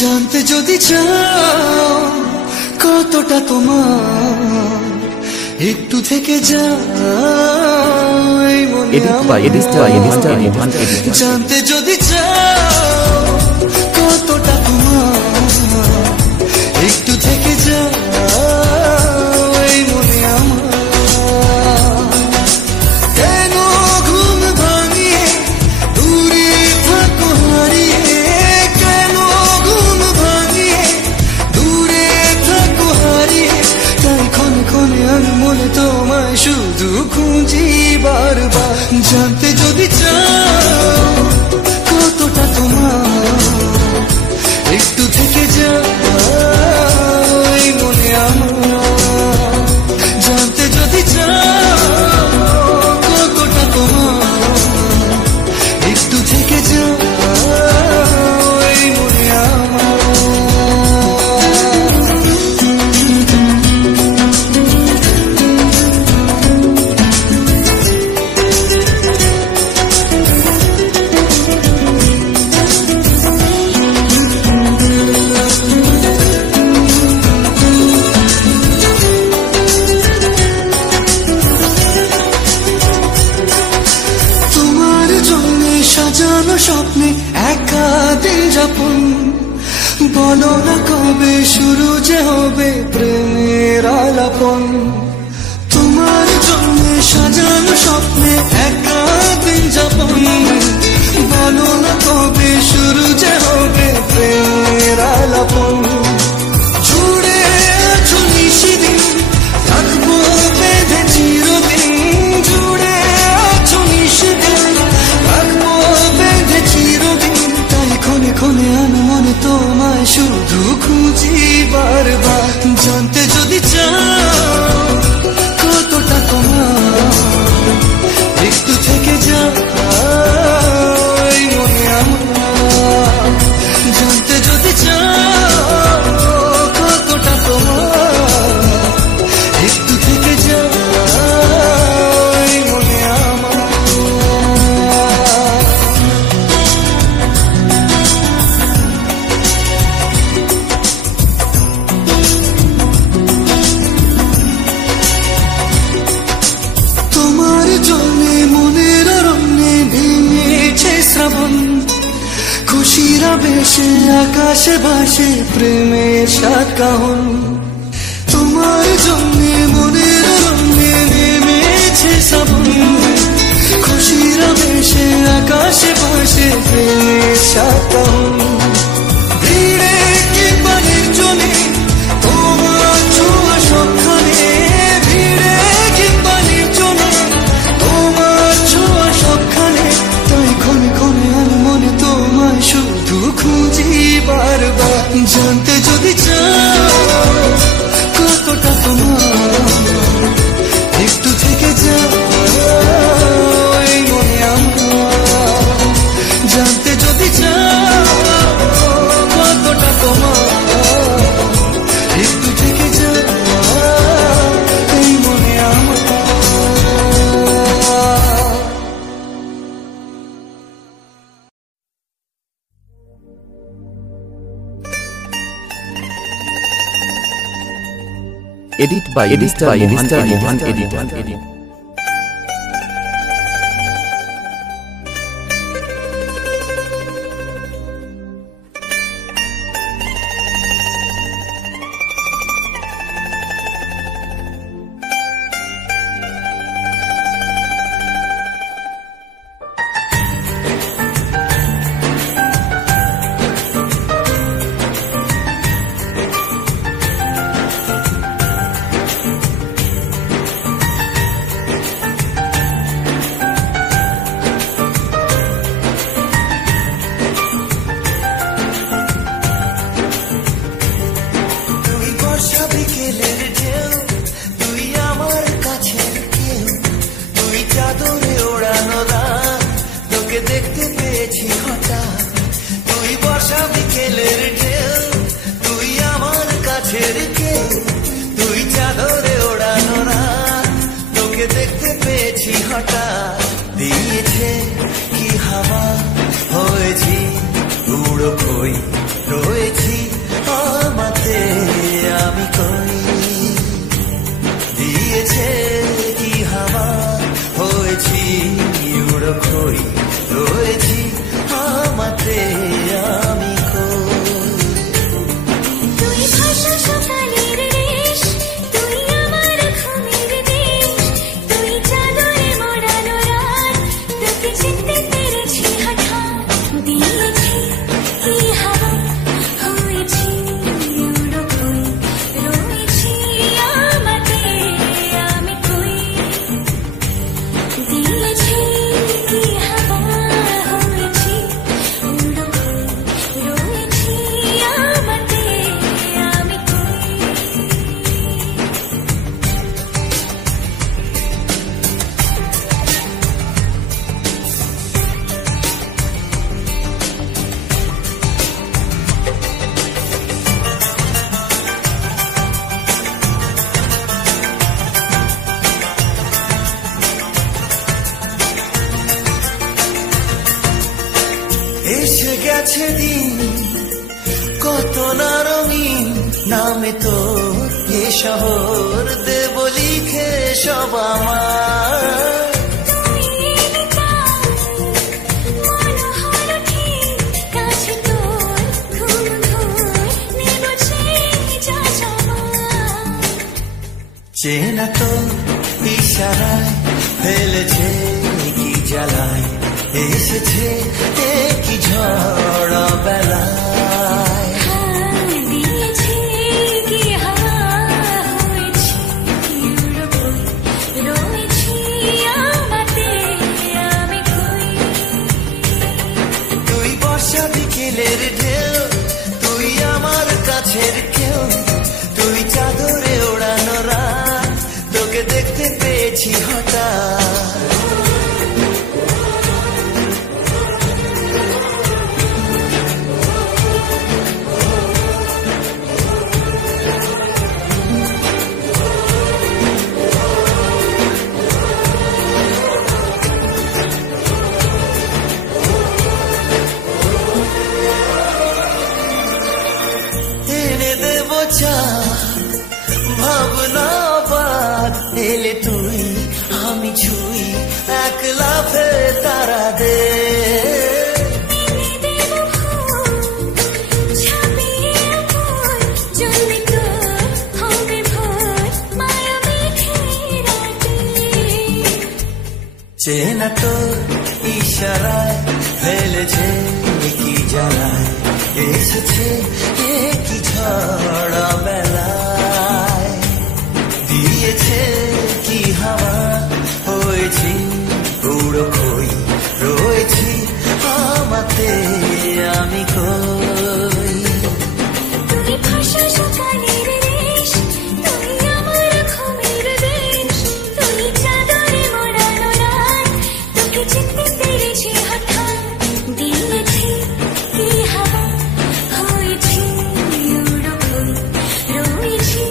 জানতে যদি চাও কতটা তোমার, একটু থেকে যাও এই মনে আমার। জানতে যদি চাও কতটা তোমার, একটু থেকে যাও এই মনে আমার। কেন ঘুম ভাঙিয়ে দূরে থাকো হারিয়ে, কেন ঘুম ভাঙিয়ে দূরে থাকো হারিয়ে, তাই ক্ষণে ক্ষণে আমি মনে তোমায় শুধু খুঁজি বারবার। জানতে যদি চাও কতটা তোমার, একটু থেকে যাও এই মনে আমার। জানতে যদি চাও কতটা তোমার, একটু থেকে যাও এই মনে আমার। সাজানো স্বপ্নে একা দিন যাপন, বলো না কবে শুরু যে হবে প্রেমের আলাপন। তোমার জন্য সাজানো স্বপ্নে একা দিন যাপন, বলো না কবে শুরু যে হবে প্রেমের আলাপন। জুড়ে আছো নিশিদিন, থাকবো বেঁধে চিরদিন। জুড়ে আছো নিশিদিন, থাকবো বেঁধে চিরদিন। তাই ক্ষণে ক্ষণে আমি মনে তোমায় শুধু খুঁজি বারবার। জানতে যদি চাও কতটা তোমার, একটু থেকে যাও এই মনে আমার। জানতে যদি চাও কতটা তোমার, একটু থেকে যাও এই মনে আমার। তোমার জন্যে মনের অরণ্যে ভেঙেছে শ্রাবণ, খুশির আবেশে আকাশে ভাসে প্রেমের সাত কাহন। তোমার জন্যে মনের অরণ্যে ভেঙেছে শ্রাবণ, খুশির আবেশে আকাশে ভাসে প্রেমের সাত কাহন। ভিড়ে কিংবা নির্জনে তোমার ছোঁয়া সবখানে, ভিড়ে কিংবা নির্জনে তোমার ছোঁয়া সবখানে। তাই ক্ষণে ক্ষণে আমি মনে তোমায় শুধু খুঁজি বারবার। জানতে যদি চাও কতটা তোমার, একটু থেকে যাও এই মনে আমার। জানতে যদি চাও কতটা তোমার, একটু থেকে যাও এই মনে আমার। Edit by Mohan Editor. দিয়েছে কি হাওয়া হয়েছি উড়ো কই রয়েছি এসে গেছে দিন কত না রঙিন, নামে তোর এ শহর দেব লিখে সব আমার। চেনা তো ইশারায় ফেলেছে কি জ্বালায়, এসেছে কি ঝড় বেলায়, দিয়েছে কি হাওয়া হয়েছে রয়েছি আমাতে আমি কই। তুই বর্ষা বিকেলের ঢেউ, তুই আমার কাছের কেউ, তুই চাদরে ওড়ানো রাত, তোকে দেখতে পেয়েছি হঠাৎ। এনে দেব চা ভাবনা বাদ, এলে তুই আমি ছুই এক লাফে তারা দে। চেনা তো ইশারায় ফেলেছে কি জ্বালায়, এসেছে কি ঝড় বেলায়, দিয়েছে কি হাওয়া হয়েছি উড়ো খই, রয়েছি আমাতে আমি কই। তুই ভাষা সকালের রেশ, তুই আমার ঘুমের দেশ, তুই চাদরে মোড়ানো রাত, তোকে চিনতে পেরেছি হঠাৎ, দিয়েছি কি হাওয়া হয়েছি উড়ো খই, রয়েছি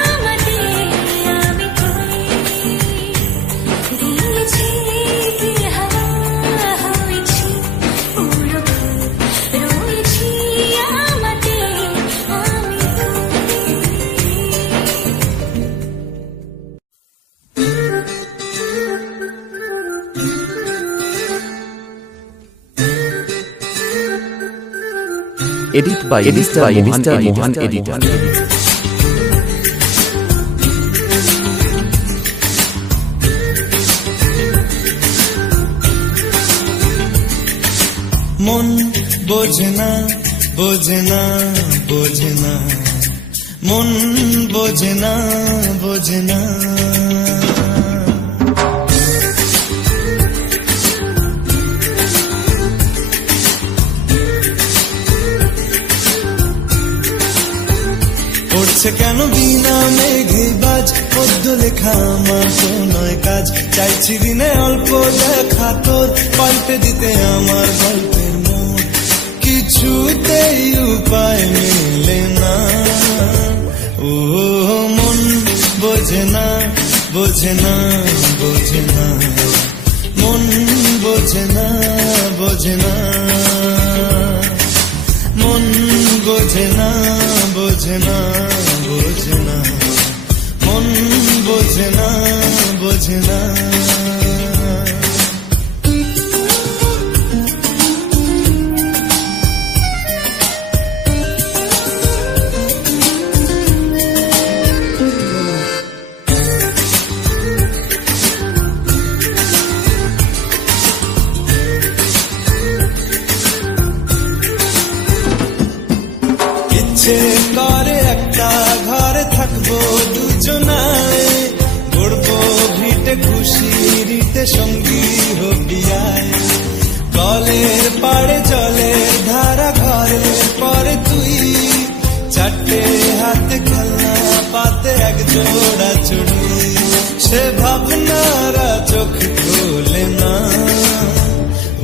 আমাতে আমি কই। দিয়েছি কি হাওয়া হয়েছি উড়ো খই, রয়েছি আমাতে আমি এডিট বাই মোহন এডিটর। মন বোঝে না বোঝে না বোঝে না, মন বোঝে না বোঝে না। পড়ছে কেন বিনা মেঘে বাজ, পদ্য লেখা আমার তো নয় কাজ, চাইছি দিনে অল্প দেখা তোর, পাল্টে দিতে আমার গল্পের মোড়, কিছুতেই উপায় মেলে না। ও মন বোঝে না বোঝে না বোঝে না, মন বোঝে না বোঝে না, মন বোঝে না বোঝে না বোঝে না, মন বোঝে না বোঝে না। ইচ্ছে করে একটা ঘরে থাকবো দুজনায়, গড়বো ভিটে খুশিতে সঙ্গী হবিয়ায়, কলের পাড়ে জলের ধারা ঘরের পরে তুই, চারটে হাতে খেলনা পাতে এক জোড়া চুড়ি, সে ভাবনারা চোখ খোলে না।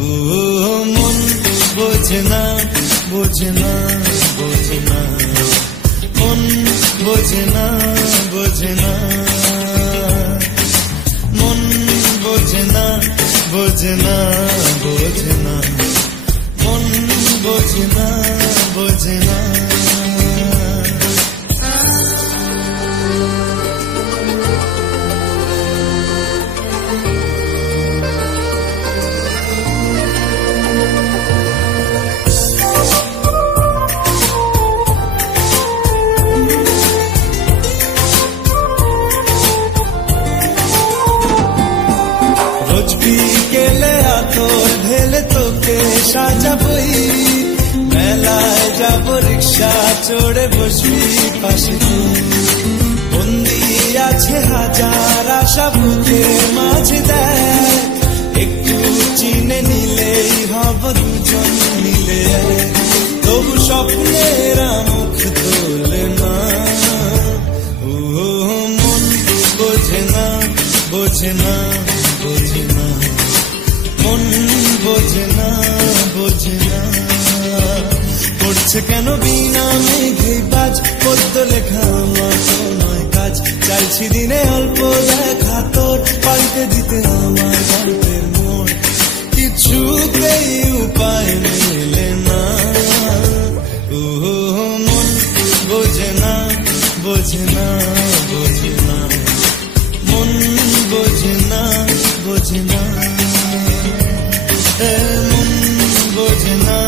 ও মন বোঝে না বোঝে না বোঝে না, মন বোঝে না বোঝে না, মন বোঝে না বোঝে না বোঝে না, মন বোঝে না বোঝে না। সাজাবই মেলায় যাব রিক্সা চড়ে বসবি পাশে বন্দি আছে হাজার আশা বুকের মাঝে দেয় একটু চিনে নিলেই হব দুজন মিলে তবু স্বপ্নের মুখ তোলে না ও মন বোঝে না বোঝে না বোঝে না মন বোঝে না বোঝে না। পড়ছে কেন বিনা মেঘে বাজ পদ্য লেখা আমার নয় কাজ চাইছি দিনে অল্প দেখা তোর পাল্টে দিতে আমার গল্পের মোড় কিছুতেই উপায় মেলে না ও মন বোঝে না বোঝে না বোঝে না মন বোঝে না বোঝে না মন বোঝে না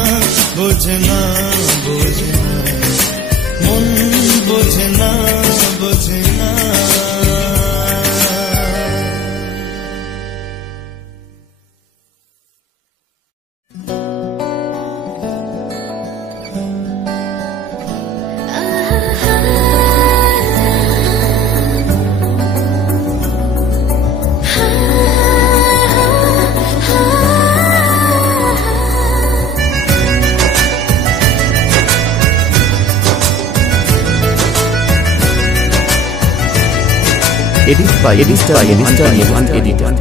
বোঝে না বোঝে না মন বোঝে না বোঝে না। Edit by Mohan editor.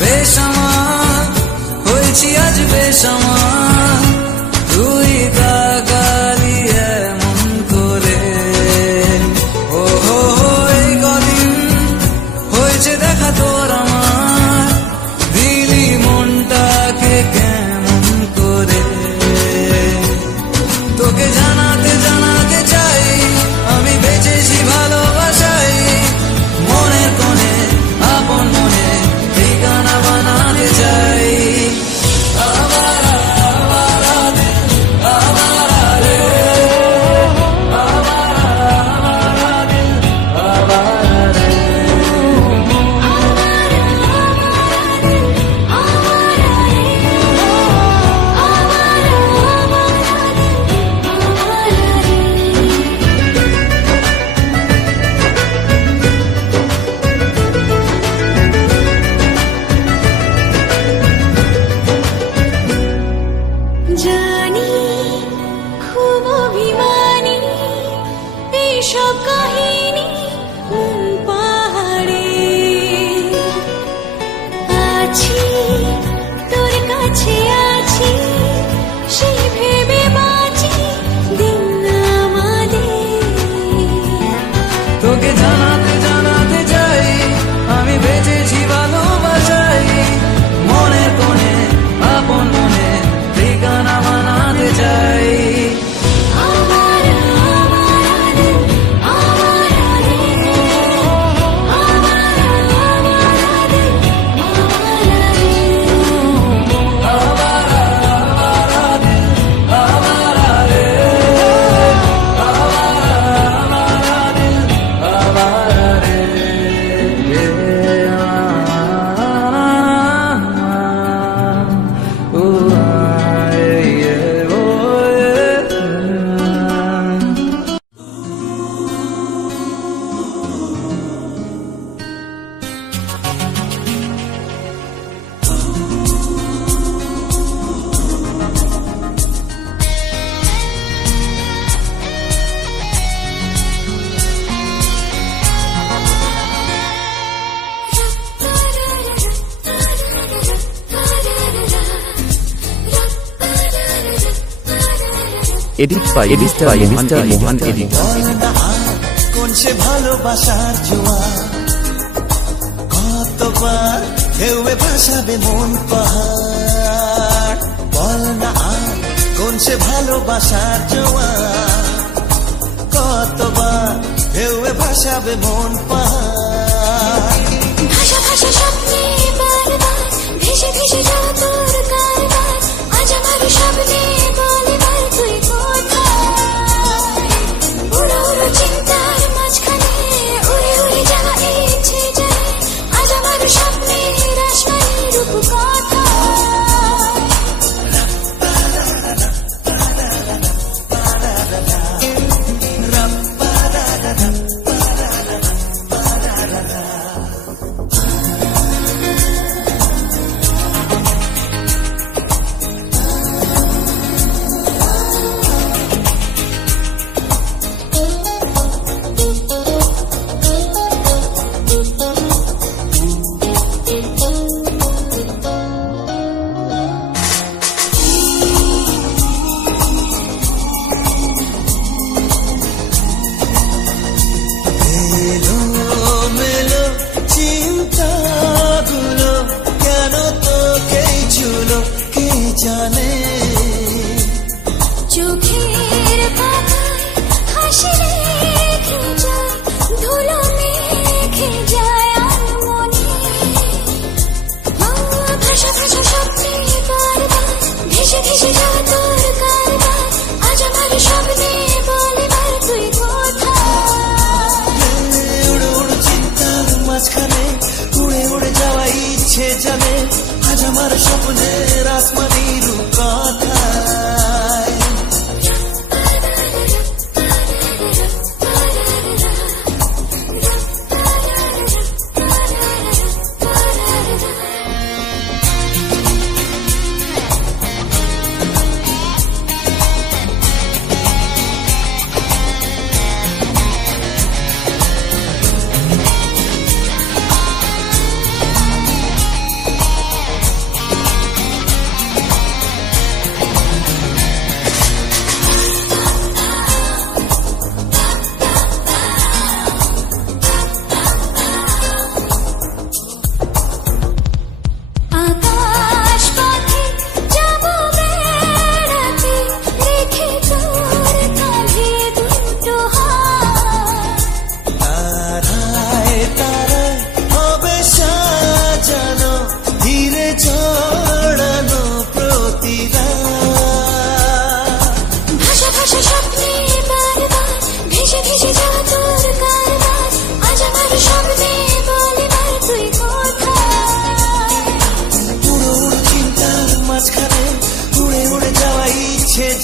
বেসামাল হয়েছি আজ বেসামাল তুই গালি এমন করে ও এই কদিন হয়েছে দেখা তোর আমার দিলি মনটাকে কেমন করে তোকে জানাতে জানাতে চাই আমি বেঁচেছি ভালোবাসাই মনের কোণে আপন মনে ঠিকানা বানাতে চাই জানি খুব অভিমানী এইসব কাহিনী মন পাহাড়ে আছি তোর কাছে আছি সেই ভেবে বাঁচি দিন আমাদের তোকে জানাতে জানাতে চাই আমি বেঁচেছি ভালোবাসাই মনের কোণে আপন মনে ঠিকানা বানাতে চাই এডিট বাই মোহন এডিটর। কোন সে ভালোবাসার জোয়া কতবার ঢেউয়ে ভাসাবে মন পাহাড় বল না কোন সে ভালোবাসার জোয়ার, কতবার ঢেউয়ে ভাসাবে মন পাহাড়। ভাষা ভাষা স্বপ্নে বারবার ভেসে ভেসে যাওয়া তোর কারবার, আজ আমার স্বপ্নে বলে বার তুই কোথায়। উড়ো উড়ো চিন্তার মাঝখানে উড়ে উড়ে যাওয়া ইচ্ছে জানে, আজ আমার স্বপ্নে রাজবাড়ি রূপ কোথায়। জানে চোখের পাতায় হাসি রেখে যায়, ধুলো মেখে যায় আনমনে। ভাষা ভাষা স্বপ্নে বারবার ভেসে ভেসে যাওয়া তোর কারবার, আজ আমার স্বপ্নে বলে বার তুই কোথায়। উড়ো উড়ো চিন্তার মাঝখানে উড়ে উড়ে যাওয়া ইচ্ছে জানে, আজ আমার স্বপ্নের আসমানির কথায়।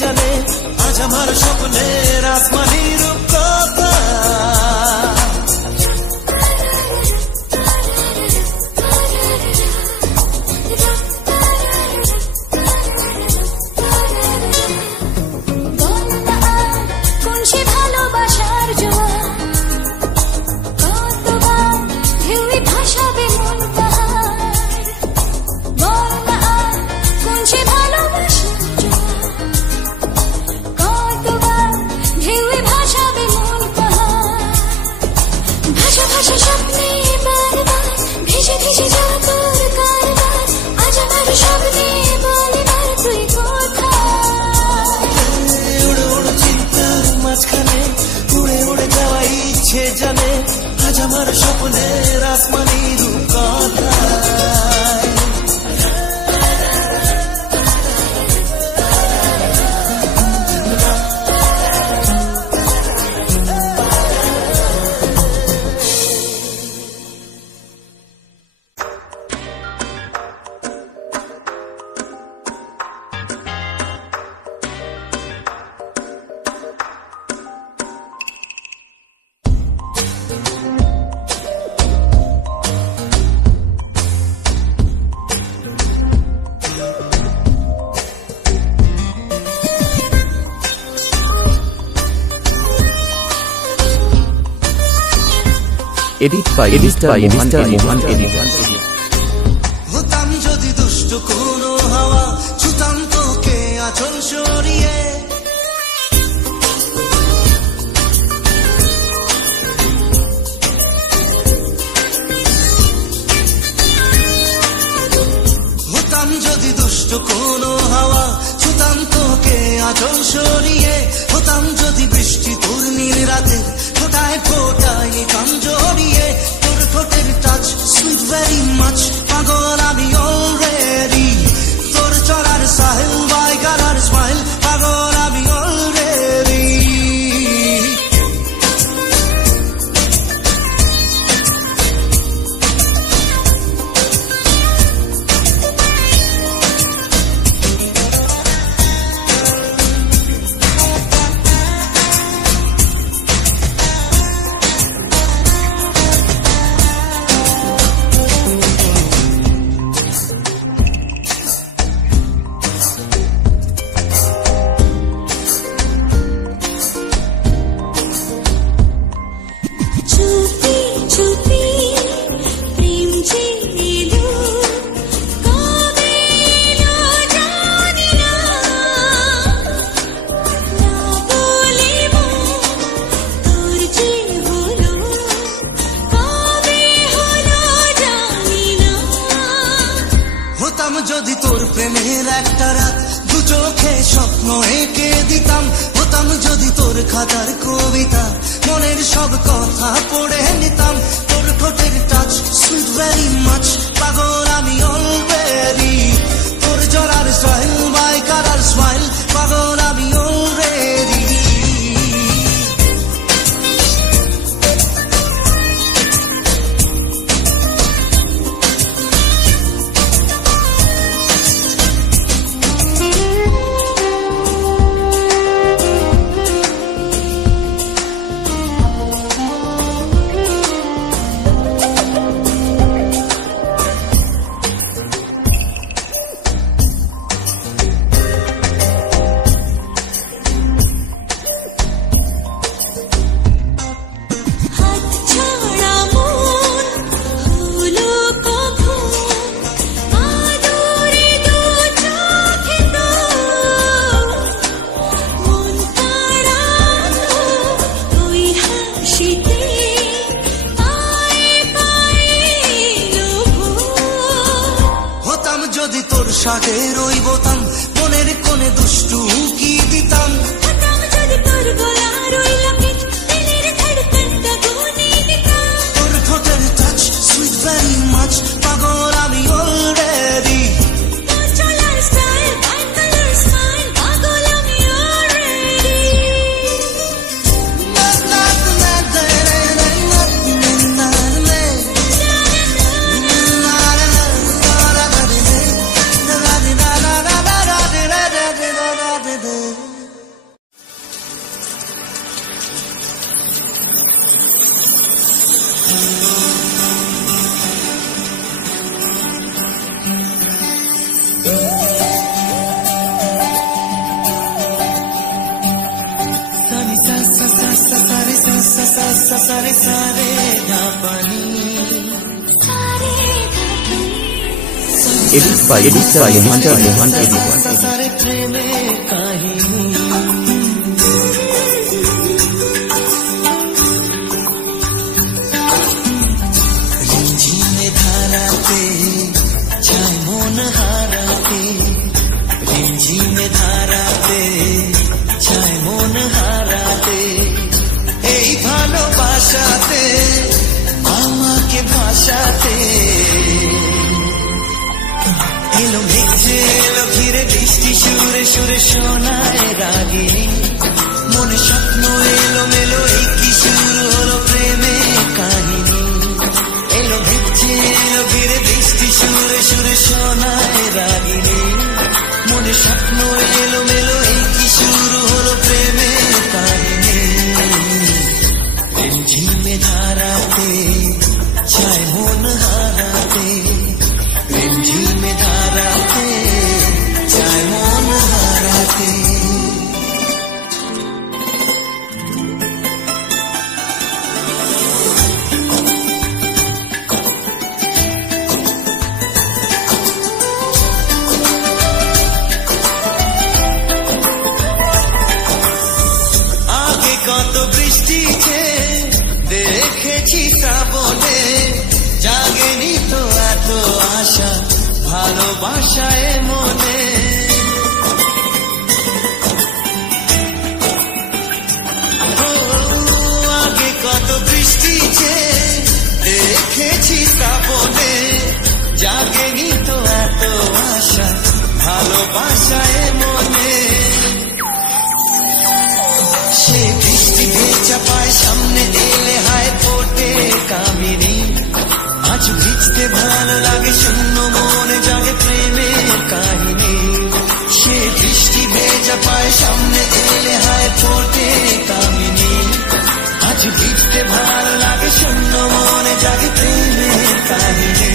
জানে আজ আমার স্বপ্নের আসমানির কথা। কোন সে ভালোবাসার জোয়ার, কতবার ঢেউয়ে ভাসাবে মন পাহাড়। বল না কোন সে ভালোবাসার জোয়ার, কতবার ঢেউয়ে ভাসাবে মন পাহাড়। ভাষা ভাষা স্বপ্নে বারবার ভেসে ভেসে যাওয়া তোর কারবার, আজ আমার স্বপ্নে বলে বার তুই কোথায়। উড়ো উড়ো চিন্তার মাঝখানে উড়ে উড়ে যাওয়া ইচ্ছে জানে, আজ আমার স্বপ্নের আসমানির কথায়। Edit by Mohan editor. হতাম যদি দুষ্ট কোনো হাওয়া, ছুতাম তোকে আঁচল সরিয়ে। হতাম যদি দুষ্ট কোনো হাওয়া, ছুতাম তোকে আঁচল সরিয়ে। হতাম যদি বৃষ্টি তোর নীল রাতে, ফোটায় ফোটায় কান জড়িয়ে। তোর ঠোঁটের টাচ সুইট ভেরি মাচ, পাগল আমি অলরেডি। তোর চলার সাহেল বাই গালার স্মাইল, পাগল আমি অলরেডি। যদি তোর প্রেমের একটা রাত, দু চোখে স্বপ্ন এঁকে দিতাম। হতাম যদি তোর খাতার কবিতা, মনের সব কথা পড়ে নিতাম। তোর ঠোঁটের টাচ সুইট ভেরি মাচ, পাগল আমি অলরেডি। তোর জলার স্টাইল বাই কালার স্মাইল, পাগল আমি অলরেডি। যদি তোর শাকের ওই বোতাম, মনের কোণে দুষ্টু কি দিতাম। যদি তোর গলার ওই লকেট, দিলের ধড়কনটা গুনে দিতাম। তোর ঠোঁটের টাচ সুইট ভেরি মাচ, পাগল আমি অলরেডি। তোর চলার স্টাইল বাই কালার স্মাইল, পাগল আমি অলরেডি। सारे सारे धापनी Edit by Mohan Edit. सारे प्रेमे काहिनी रिंझिने धाराते छाय मन हाराते रिंझिने धाराते छाय मन हाराते এই ভালোবাসাতে আমাকে ভাষাতে এলো মেঘে এলো ঘিরে বৃষ্টি সুরে সুরে শোনায় রাগিনী মনে স্বপ্ন এলো মেলো এই কি শুরু হলো প্রেমে কাহিনী এলো মেঘে এলো ঘিরে বৃষ্টি সুরে সুরে শোনায় রাগিনী মনে স্বপ্ন এলো মেলো এই কি শুরু হলো প্রেমে কাহিনী रिमझिमे धाराते छाय मन हाराते रिमझिमे धाराते छाय मन हाराते आगे कत बृष्टि দেখেছি শ্রাবণে ভাষায় মনে। আগে কত বৃষ্টি যে দেখেছি শ্রাবণে, জাগেনি তো এত আশা ভালোবাসায় মনে। সে বৃষ্টি ভেজা পায় সামনে এলে হায় ফোটে কামিনী। আজ ভিজতে ভালো লাগে শূন্য মনে জাগে প্রেমের কাহিনী। সে বৃষ্টি ভেজা পায় সামনে এলে হায় ফোটে কামিনী। আজ ভিজতে ভালো লাগে শূন্য মনে জাগে প্রেমের কাহিনী।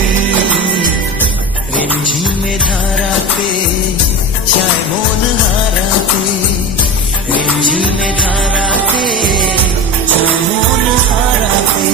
রিমঝিমে ধারাতে চায় মন হারাতে, রিমঝিমে ধারাতে চায় মন হারাতে।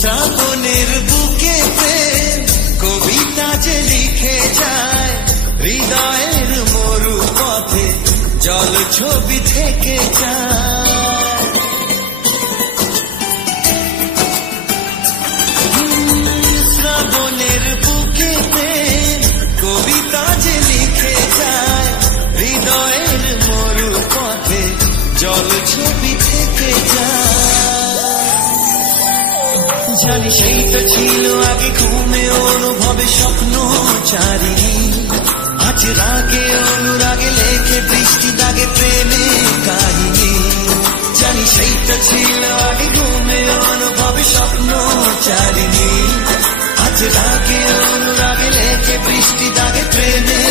শ্রাবণের বুকে প্রেম কবিতা যে লিখে যায়, হৃদয়ের মরু পথে জল ছবি থেকে যায়। শ্রাবণের বুকে প্রেম কবিতা যে লিখে যায়, হৃদয়ের মরু পথে জল ছবি থেকে যায়। জানি সেই তো ছিল আগে ঘুমে অনুভবে স্বপ্ন চারিণী। আজ রাগে অনুরাগে লেখে বৃষ্টি দাগে প্রেমে কাহিনী। জানি সেই তো ছিল আগে ঘুমে অনুভবে স্বপ্ন চারিণী। আজ রাগে অনুরাগে লেখে বৃষ্টি দাগে প্রেমে